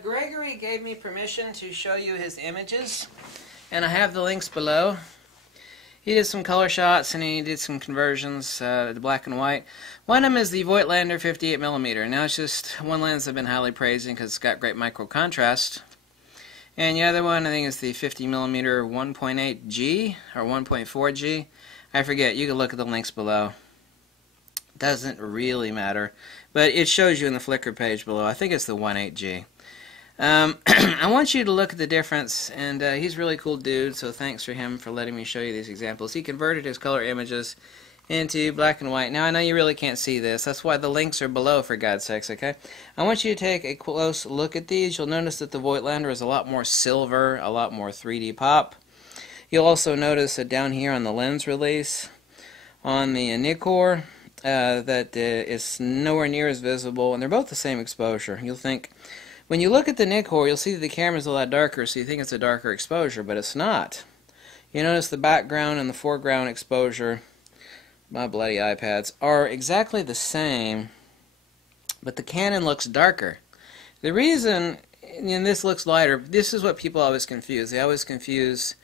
Gregory gave me permission to show you his images, and I have the links below. He did some color shots and he did some conversions to black and white. One of them is the Voigtlander 58mm. Now it's just one lens I've been highly praising because it's got great microcontrast. And the other one I think is the 50mm 1.8G or 1.4G. I forget, you can look at the links below. Doesn't really matter, but it shows you in the Flickr page below. I think it's the 1.8G. I want you to look at the difference, and he's a really cool dude, so thanks for him for letting me show you these examples. He converted his color images into black and white. Now I know you really can't see this, that's why the links are below, for God's sakes, okay? I want you to take a close look at these. You'll notice that the Voigtlander is a lot more silver, a lot more 3D pop. You'll also notice that down here on the lens release, on the Nikkor, that is nowhere near as visible, and they're both the same exposure. You'll think, when you look at the Nikkor, you'll see that the camera's a lot darker, so you think it's a darker exposure, but it's not. You notice the background and the foreground exposure, my bloody iPads, are exactly the same, but the Canon looks darker. The reason, and this looks lighter, this is what people always confuse. They always confuse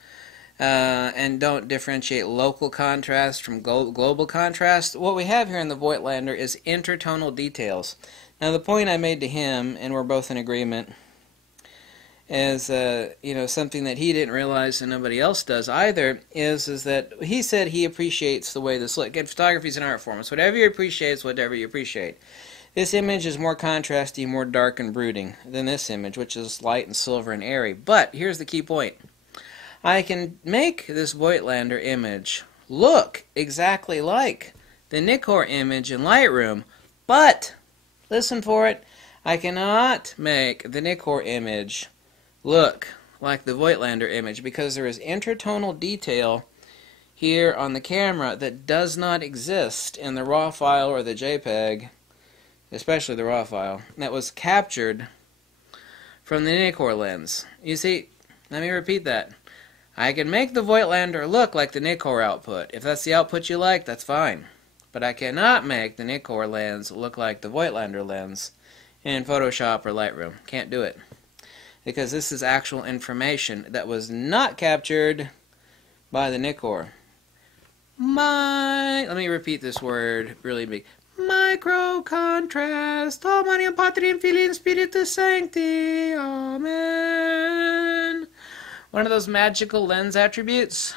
and don't differentiate local contrast from global contrast. What we have here in the Voigtlander is intertonal details. Now the point I made to him, and we're both in agreement, is something that he didn't realize and nobody else does either, is that he said he appreciates the way this looks. Again, photography is an art form, so whatever you appreciate is whatever you appreciate. This image is more contrasty, more dark and brooding than this image, which is light and silver and airy. But here's the key point. I can make this Voigtlander image look exactly like the Nikkor image in Lightroom, but, listen for it, I cannot make the Nikkor image look like the Voigtlander image because there is intertonal detail here on the camera that does not exist in the RAW file or the JPEG, especially the RAW file, that was captured from the Nikkor lens. You see, let me repeat that. I can make the Voigtlander look like the Nikkor output. If that's the output you like, that's fine. But I cannot make the Nikkor lens look like the Voigtlander lens in Photoshop or Lightroom. Can't do it. Because this is actual information that was not captured by the Nikkor. Let me repeat this word really big. Microcontrast. Omnium Patrium Filii Spiritus Sancti. Amen. One of those magical lens attributes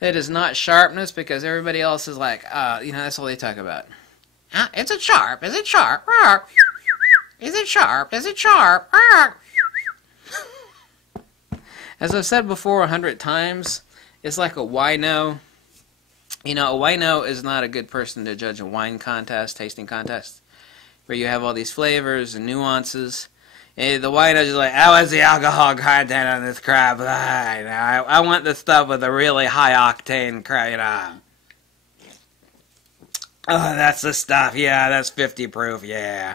that is not sharpness, because everybody else is like, that's all they talk about. Is it sharp? Is it sharp? Is it sharp? Is it sharp? As I've said before 100 times, it's like a wino. You know, a wino is not a good person to judge a wine contest, tasting contest, where you have all these flavors and nuances. And the wino is like, what's the alcohol content on this crap? I want the stuff with a really high octane crap. Oh, that's the stuff. Yeah, that's 50 proof. Yeah.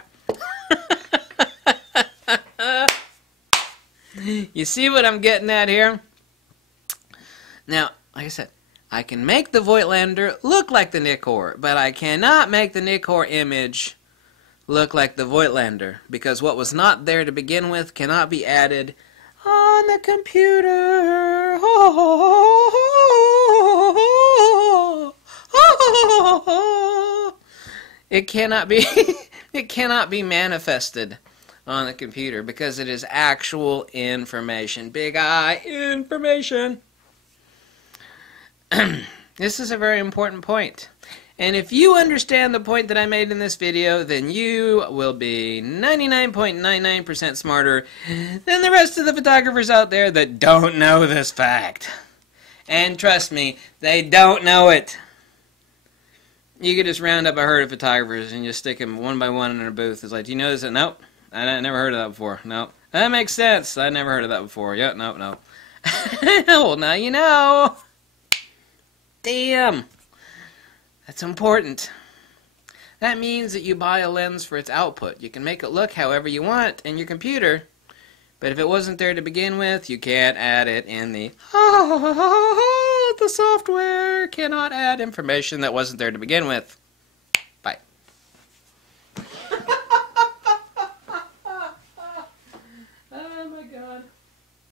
You see what I'm getting at here? Now, like I said, I can make the Voigtlander look like the Nikkor, but I cannot make the Nikkor image look like the Voigtlander, because what was not there to begin with cannot be added on the computer. It cannot be it cannot be manifested on the computer because it is actual information. Big I information. This is a very important point. And if you understand the point that I made in this video, then you will be 99.99% smarter than the rest of the photographers out there that don't know this fact. And trust me, they don't know it. You could just round up a herd of photographers and just stick them one by one in a booth. It's like, do you know this? Nope. I never heard of that before. Nope. That makes sense. I never heard of that before. Yep, nope, nope. Well, now you know. Damn. That's important. That means that you buy a lens for its output. You can make it look however you want in your computer, but if it wasn't there to begin with, you can't add it in the software cannot add information that wasn't there to begin with.